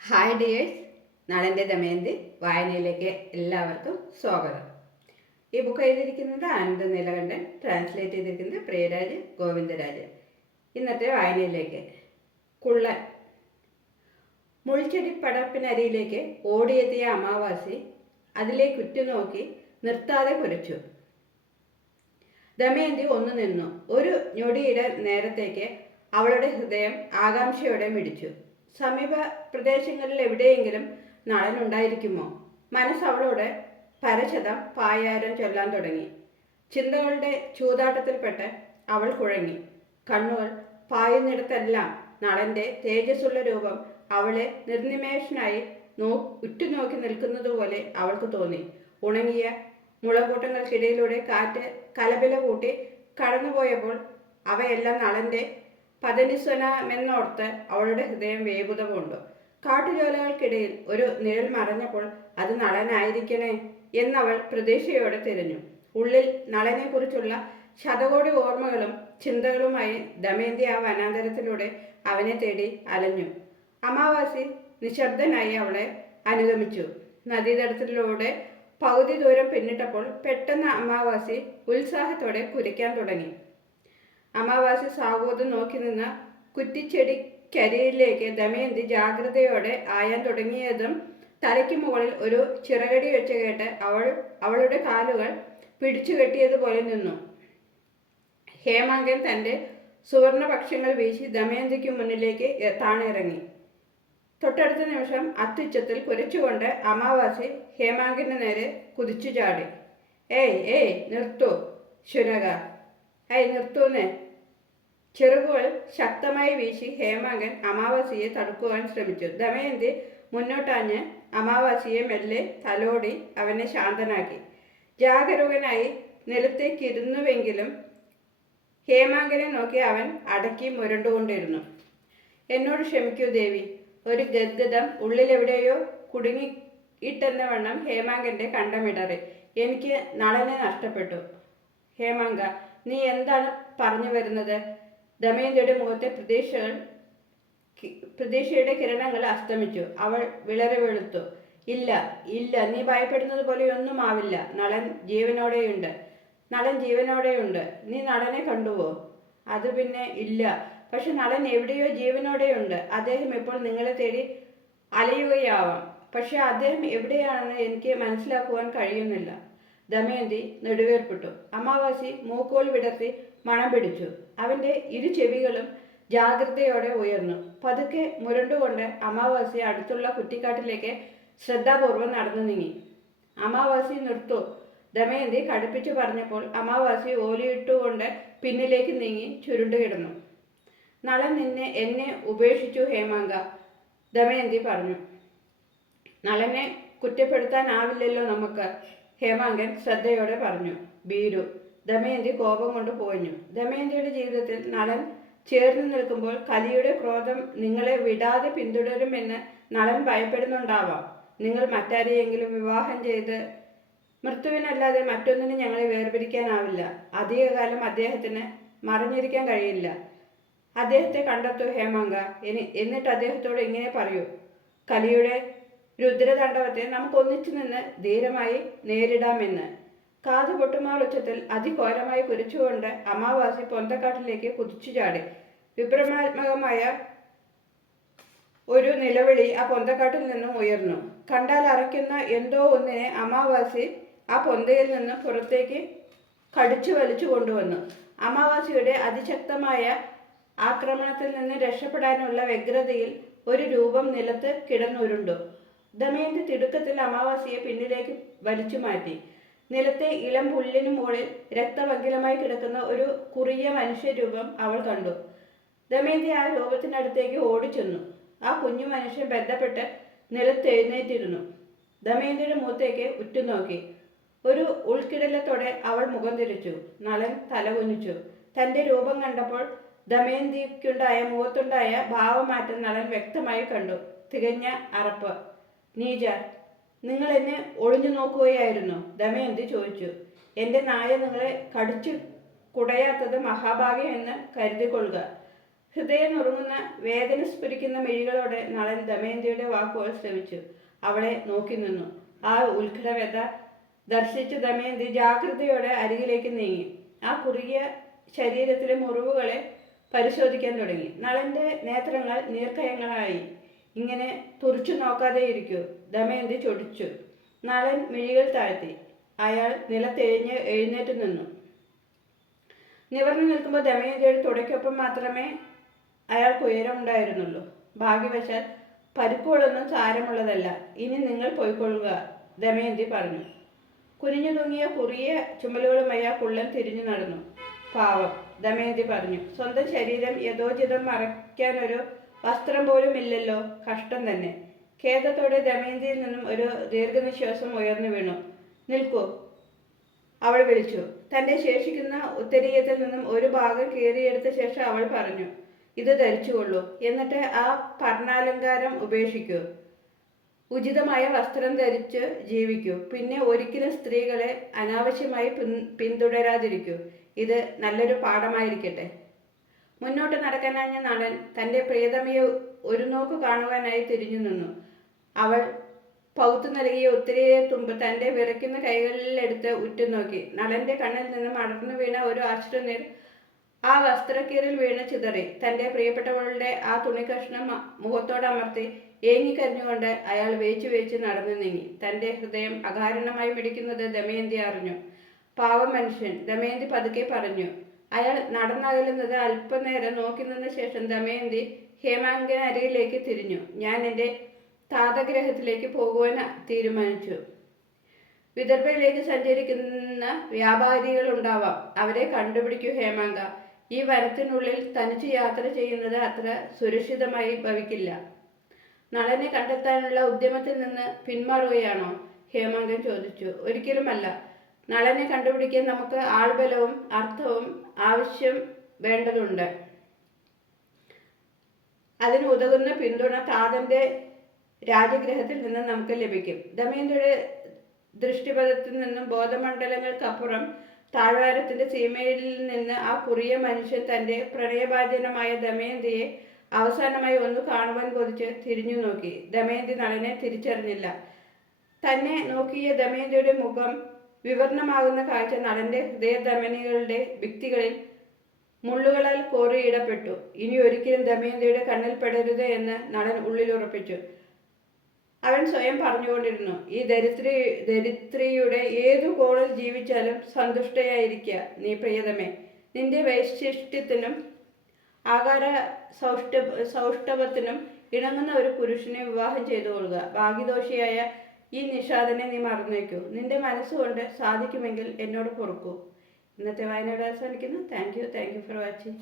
Hi dears, നളൻ്റെ Damayanti വായനയിലേക്ക് എല്ലാവർക്കും സ്വാഗതം. ഈ ബുക്ക് എഴുതിയിരിക്കുന്നത് ആനന്ദ നീലകണ്ഠൻ, ട്രാൻസ്ലേറ്റ് ചെയ്തിരിക്കുന്നത് പ്രിയരാജ് ഗോവിന്ദരാജ്. ഇന്നത്തെ വായനയിലേക്ക്. കുള്ളൻ. മുൾച്ചെടി പടപ്പിനരിയിലേക്ക് ഓടിയെത്തിയ അമാവാസി അതിലേക്ക് ഉറ്റുനോക്കി നിർത്താതെ കുരച്ചു. ദമയന്തി ഒന്നു നിന്നു. ഒരു ഞൊടിയുടെ നേരത്തേക്ക് അവളുടെ ഹൃദയം ആകാംക്ഷയോടെ മിടിച്ചു. സമീപ പ്രദേശങ്ങളിൽ എവിടെയെങ്കിലും നളനുണ്ടായിരിക്കുമോ? മനസ്സ് അവളോട് പരശതം പായാരം ചൊല്ലാൻ തുടങ്ങി. ചിന്തകളുടെ ചൂതാട്ടത്തിൽപ്പെട്ട് അവൾ കുഴങ്ങി. കണ്ണുകൾ പായുന്നിടത്തെല്ലാം നളന്റെ തേജസ്സുള്ള രൂപം അവളെ നിർനിമേഷനായി ഉറ്റുനോക്കി നിൽക്കുന്നതുപോലെ അവൾക്ക് തോന്നി. ഉണങ്ങിയ മുളകൂട്ടങ്ങൾക്കിടയിലൂടെ കാറ്റ് കലപില കൂട്ടി കടന്നുപോയപ്പോൾ അവയെല്ലാം നളന്റെ പതനിസ്വനമെന്നോർത്ത് അവളുടെ ഹൃദയം വേപുതമുണ്ട്. കാട്ടുജോലകൾക്കിടയിൽ ഒരു നിഴൽ മറഞ്ഞപ്പോൾ അത് നളനായിരിക്കണേ എന്നവൾ പ്രതീക്ഷയോടെ തിരഞ്ഞു. ഉള്ളിൽ നളനെക്കുറിച്ചുള്ള ശതകോടി ഓർമ്മകളും ചിന്തകളുമായി ദമയന്തി ആ വനാന്തരത്തിലൂടെ അവനെ തേടി അലഞ്ഞു. അമാവാസി നിശബ്ദനായി അവളെ അനുഗമിച്ചു. നദീതടത്തിലൂടെ പകുതി ദൂരം പിന്നിട്ടപ്പോൾ പെട്ടെന്ന് അമാവാസി ഉത്സാഹത്തോടെ കുരയ്ക്കാൻ തുടങ്ങി. അമാവാസി സാവോദം നോക്കി നിന്ന കുറ്റിച്ചെടിക്കരിയിലേക്ക് ദമയന്തി ജാഗ്രതയോടെ ആയാൻ തുടങ്ങിയതും തലയ്ക്ക് മുകളിൽ ഒരു ചിറകടി വെച്ച് കേട്ട് അവളുടെ കാലുകൾ പിടിച്ചു കെട്ടിയതുപോലെ നിന്നു. ഹേമാങ്കൻ തൻ്റെ സുവർണ പക്ഷങ്ങൾ വീശി ദമയന്തിക്ക് മുന്നിലേക്ക് താണിറങ്ങി. തൊട്ടടുത്ത നിമിഷം അത്യുച്ചത്തിൽ കുരച്ചുകൊണ്ട് അമാവാസി ഹേമാങ്കന് നേരെ കുതിച്ചു ചാടി. ഏയ് നിർത്തൂ ശുനക, നിർത്തൂന്നേ. ചിറകുകൾ ശക്തമായി വീശി ഹേമാങ്കൻ അമാവാസിയെ തടുക്കുവാൻ ശ്രമിച്ചു. ദമയന്തി മുന്നോട്ടാഞ്ഞ് അമാവാസിയെ മെല്ലെ തലോടി അവനെ ശാന്തനാക്കി. ജാഗരൂകനായി നിലത്തേക്കിരുന്നുവെങ്കിലും ഹേമാങ്കനെ നോക്കി അവൻ അടക്കി മുരണ്ടുകൊണ്ടിരുന്നു. എന്നോട് ക്ഷമിക്കൂ ദേവി. ഒരു ഗദ്ഗതം ഉള്ളിലെവിടെയോ കുടുങ്ങിയിട്ടെന്ന വണ്ണം ഹേമാങ്കന്റെ കണ്ടമിടറി. എനിക്ക് നളനെ നഷ്ടപ്പെട്ടു. ഹേമാങ്ക, നീ എന്താണ് പറഞ്ഞു വരുന്നത്? ദമയന്തിയുടെ മുഖത്തെ പ്രതീക്ഷയുടെ കിരണങ്ങൾ അസ്തമിച്ചു. അവൾ വിളറി വെളുത്തു. ഇല്ല, നീ ഭയപ്പെടുന്നത് പോലെയൊന്നും ആവില്ല. നളൻ ജീവനോടെയുണ്ട്. നീ നളനെ കണ്ടുവോ? അത് പിന്നെ ഇല്ല. പക്ഷെ നളൻ എവിടെയോ ജീവനോടെയുണ്ട്. അദ്ദേഹം ഇപ്പോൾ നിങ്ങളെ തേടി അലയുകയാവാം. പക്ഷെ അദ്ദേഹം എവിടെയാണെന്ന് എനിക്ക് മനസ്സിലാക്കുവാൻ കഴിയുന്നില്ല. ദമയന്തി നെടുവേർപ്പെട്ടു. അമാവാസി മൂക്കോൽ വിടർത്തി മണം പിടിച്ചു. അവന്റെ ഇരു ചെവികളും ജാഗ്രതയോടെ ഉയർന്നു. പതുക്കെ മുരണ്ടുകൊണ്ട് അമാവാസി അടുത്തുള്ള കുറ്റിക്കാട്ടിലേക്ക് ശ്രദ്ധാപൂർവം നടന്നു നീങ്ങി. അമാവാസി നിർത്തൂ, ദമയന്തി കടുപ്പിച്ചു പറഞ്ഞപ്പോൾ അമാവാസി ഓലിയിട്ടുകൊണ്ട് പിന്നിലേക്ക് നീങ്ങി ചുരുണ്ടുകിടന്നു. നളൻ എന്നെ ഉപേക്ഷിച്ചു ഹേമാങ്ക, ദമയന്തി പറഞ്ഞു. നളനെ കുറ്റപ്പെടുത്താനാവില്ലല്ലോ നമുക്ക്, ഹേമാങ്കൻ ശ്രദ്ധയോടെ പറഞ്ഞു. ഭീരു, ദമയന്തി കോപം കൊണ്ട് പോഞ്ഞു. ദമയന്തിയുടെ ജീവിതത്തിൽ നളൻ ചേർന്ന് നിൽക്കുമ്പോൾ കലിയുടെ ക്രോധം നിങ്ങളെ വിടാതെ പിന്തുടരുമെന്ന് നളൻ ഭയപ്പെടുന്നുണ്ടാവാം. നിങ്ങൾ മറ്റാരെയെങ്കിലും വിവാഹം ചെയ്ത് മൃത്യുവിനല്ലാതെ മറ്റൊന്നിനും ഞങ്ങളെ വേർപിരിക്കാനാവില്ല. അധികകാലം അദ്ദേഹത്തിന് മറഞ്ഞിരിക്കാൻ കഴിയില്ല. അദ്ദേഹത്തെ കണ്ടെത്തൂ ഹേമാങ്ക. എന്നിട്ട് അദ്ദേഹത്തോട് ഇങ്ങനെ പറയൂ, കലിയുടെ രുദ്രതാണ്ഡവത്തെ നമുക്കൊന്നിച്ചു നിന്ന് ധീരമായി നേരിടാമെന്ന്. കാതു പൊട്ടുമാളുച്ചത്തിൽ അതിഘോരമായി കുരിച്ചുകൊണ്ട് അമാവാസി പൊന്തക്കാട്ടിലേക്ക് കുതിച്ചു ചാടി. വിഭ്രമാത്മകമായ ഒരു നിലവിളി ആ പൊന്തക്കാട്ടിൽ നിന്നും ഉയർന്നു. കണ്ടാൽ അറയ്ക്കുന്ന എന്തോ ഒന്നിനെ അമാവാസി ആ പൊന്തയിൽ നിന്നും പുറത്തേക്ക് കടിച്ചു വലിച്ചു കൊണ്ടുവന്നു. അമാവാസിയുടെ അതിശക്തമായ ആക്രമണത്തിൽ നിന്ന് രക്ഷപ്പെടാനുള്ള വ്യഗ്രതയിൽ ഒരു രൂപം നിലത്ത് കിടന്നുരുണ്ടു. ദമയന്തി തിടുക്കത്തിൽ അമാവാസിയെ പിന്നിലേക്ക് വലിച്ചു മാറ്റി. നിലത്തെ ഇളം പുല്ലിനു മുകളിൽ രക്തപങ്കിലമായി കിടക്കുന്ന ഒരു കുറിയ മനുഷ്യരൂപം അവൾ കണ്ടു. ദമയന്തി ആ രൂപത്തിനടുത്തേക്ക് ഓടിച്ചെന്നു. ആ കുഞ്ഞു മനുഷ്യൻ ബന്ധപ്പെട്ട് നിലത്തെഴുന്നേറ്റിരുന്നു. ദമയന്തിയുടെ മുഖത്തേക്ക് ഉറ്റുനോക്കി. ഒരു ഉൾക്കിടലത്തോടെ അവൾ മുഖം തിരിച്ചു. നളൻ തലകുനിച്ചു. തന്റെ രൂപം കണ്ടപ്പോൾ ദമയന്തിക്കുണ്ടായ മുഖത്തുണ്ടായ ഭാവമാറ്റം നളൻ വ്യക്തമായി കണ്ടു. തികഞ്ഞ അറപ്പ്. നീജ, നിങ്ങൾ എന്നെ ഒളിഞ്ഞു നോക്കുകയായിരുന്നു? ദമയന്തി ചോദിച്ചു. എൻ്റെ നായ നിങ്ങളെ കടിച്ചു കുടയാത്തത് മഹാഭാഗ്യം എന്ന് കരുതിക്കൊള്ളുക. ഹൃദയം നുറുങ്ങുന്ന വേദന സ്ഫുരിക്കുന്ന മിഴികളോടെ നളൻ ദമയന്തിയുടെ വാക്കുകൾ ശ്രമിച്ചു. അവളെ നോക്കി നിന്നു. ആ ഉത്കടവ്യത ദർശിച്ച ദമയന്തി ജാഗ്രതയോടെ അരികിലേക്ക് നീങ്ങി. ആ കുറുകിയ ശരീരത്തിലെ മുറിവുകളെ പരിശോധിക്കാൻ തുടങ്ങി. നളന്റെ നേത്രങ്ങൾ നീർക്കയങ്ങളായി. ഇങ്ങനെ തുറച്ചു നോക്കാതെ ഇരിക്കൂ, ദമയന്തി ചൊടിച്ചു. നളൻ മിഴികൾ താഴ്ത്തി. അയാൾ നിലത്തെഴിഞ്ഞ് എഴുന്നേറ്റ് നിന്നു. നിവർന്നു നിൽക്കുമ്പോൾ ദമയന്തിയുടെ തുടയ്ക്കൊപ്പം മാത്രമേ അയാൾക്ക് ഉയരമുണ്ടായിരുന്നുള്ളൂ. ഭാഗ്യവശാൽ പരിക്കുകളൊന്നും സാരമുള്ളതല്ല. ഇനി നിങ്ങൾ പോയിക്കൊള്ളുക, ദമയന്തി പറഞ്ഞു. കുനിഞ്ഞു തൂങ്ങിയ കുറിയ ചുമലുകളുമായി ആ കുള്ളൻ തിരിഞ്ഞു നടന്നു. പാവം, ദമയന്തി പറഞ്ഞു. സ്വന്തം ശരീരം യഥോചിതം മറയ്ക്കാനൊരു വസ്ത്രം പോലും ഇല്ലല്ലോ. കഷ്ടം തന്നെ. ഖേദത്തോടെ ദമയന്തിയിൽ നിന്നും ഒരു ദീർഘനിശ്വാസം ഉയർന്നു വീണു. നിൽക്കൂ, അവൾ വിളിച്ചു. തൻ്റെ ശേഷിക്കുന്ന ഉത്തരീയത്തിൽ നിന്നും ഒരു ഭാഗം കീറിയെടുത്ത ശേഷം അവൾ പറഞ്ഞു, ഇത് ധരിച്ചുകൊള്ളൂ. എന്നിട്ട് ആ വർണ്ണാലങ്കാരം ഉപേക്ഷിക്കൂ. ഉചിതമായ വസ്ത്രം ധരിച്ച് ജീവിക്കൂ. പിന്നെ ഒരിക്കലും സ്ത്രീകളെ അനാവശ്യമായി പിന്തുടരാതിരിക്കൂ. ഇത് നല്ലൊരു പാഠമായിരിക്കട്ടെ. മുന്നോട്ട് നടക്കാനാഞ്ഞ നളൻ തൻ്റെ പ്രിയതമയെ ഒരു നോക്ക് കാണുവാനായി തിരിഞ്ഞു നിന്നു. അവൾ പൗത്തു നൽകിയ ഉത്തരീയ തുമ്പ് തൻ്റെ വിറയ്ക്കുന്ന കൈകളിലെടുത്ത് ഉറ്റുനോക്കി. നളന്റെ കണ്ണിൽ നിന്നും അടർന്നു വീണ ഒരു അശ്രുനീർ ആ വസ്ത്രക്കീറിൽ വീണ് ചിതറി. തൻ്റെ പ്രിയപ്പെട്ടവളുടെ ആ തുണിക്കഷ്ണം മുഖത്തോടമർത്തി ഏങ്ങിക്കരഞ്ഞുകൊണ്ട് അയാൾ വേച്ചു നടന്നു നീങ്ങി. തൻ്റെ ഹൃദയം അകാരണമായി മിടിക്കുന്നത് ദമയന്തി അറിഞ്ഞു. പാവം മനുഷ്യൻ, ദമയന്തി പതുക്കെ പറഞ്ഞു. അയാൾ നടന്നകലുന്നത് അല്പനേരം നോക്കി നിന്ന ശേഷം ദമയന്തി ഹേമാങ്കിന് അരികിലേക്ക് തിരിഞ്ഞു. ഞാൻ എൻ്റെ താതഗ്രഹത്തിലേക്ക് പോകുവാൻ തീരുമാനിച്ചു. വിദർഭയിലേക്ക് സഞ്ചരിക്കുന്ന വ്യാപാരികളുണ്ടാവാം. അവരെ കണ്ടുപിടിക്കൂ ഹേമാങ്ക. ഈ വനത്തിനുള്ളിൽ തനിച്ച് യാത്ര ചെയ്യുന്നത് അത്ര സുരക്ഷിതമായി ഭവിക്കില്ല. നളനെ കണ്ടെത്താനുള്ള ഉദ്യമത്തിൽ നിന്ന് പിന്മാറുകയാണോ? ഹേമാങ്കൻ ചോദിച്ചു. ഒരിക്കലുമല്ല. നളനെ കണ്ടുപിടിക്കാൻ നമുക്ക് ആൾബലവും അർത്ഥവും ആവശ്യം വേണ്ടതുണ്ട്. അതിന് ഉതകുന്ന പിന്തുണ താതന്റെ രാജഗ്രഹത്തിൽ നിന്ന് നമുക്ക് ലഭിക്കും. ദമയന്തിയുടെ ദൃഷ്ടിപഥത്തിൽ നിന്നും ബോധമണ്ഡലങ്ങൾക്കപ്പുറം താഴ്വാരത്തിന്റെ സീമയിൽ നിന്ന് ആ കുറിയ മനുഷ്യൻ തൻ്റെ പ്രണയഭാജനമായ ദമയന്തിയെ അവസാനമായി ഒന്ന് കാണുവാൻ കൊതിച്ച് തിരിഞ്ഞു നോക്കി. ദമയന്തി നളനെ തിരിച്ചറിഞ്ഞില്ല. തന്നെ നോക്കിയ ദമയന്തിയുടെ മുഖം വിവർണമാകുന്ന കാഴ്ച നളന്റെ ഹൃദയധമനികളുടെ ഭിത്തികളിൽ മുള്ളുകളാൽ കോറിയിടപ്പെട്ടു. ഇനി ഒരിക്കലും ദമയന്തിയുടെ കണ്ണിൽ പെടരുത് എന്ന് നളൻ ഉള്ളിൽ ഉറപ്പിച്ചു. അവൻ സ്വയം പറഞ്ഞുകൊണ്ടിരുന്നു, ഈ ദരിദ്രിയുടെ ഏതു കോണിൽ ജീവിച്ചാലും സന്തുഷ്ടയായിരിക്കുക നീ പ്രിയതമേ. നിന്റെ വൈശിഷ്ട്യത്തിനും ആകാര സൗഷ്ഠവത്തിനും ഇണങ്ങുന്ന ഒരു പുരുഷനെ വിവാഹം ചെയ്തു കൊള്ളുക. ഭാഗ്യദോഷിയായ ഈ നിഷാദനെ നീ മറന്നേക്കൂ. നിന്റെ മനസ്സുകൊണ്ട് സാധിക്കുമെങ്കിൽ എന്നോട് പൊറുക്കൂ. ഇന്നത്തെ വായനയുടെ അവസാനിക്കുന്നു. Thank you for watching.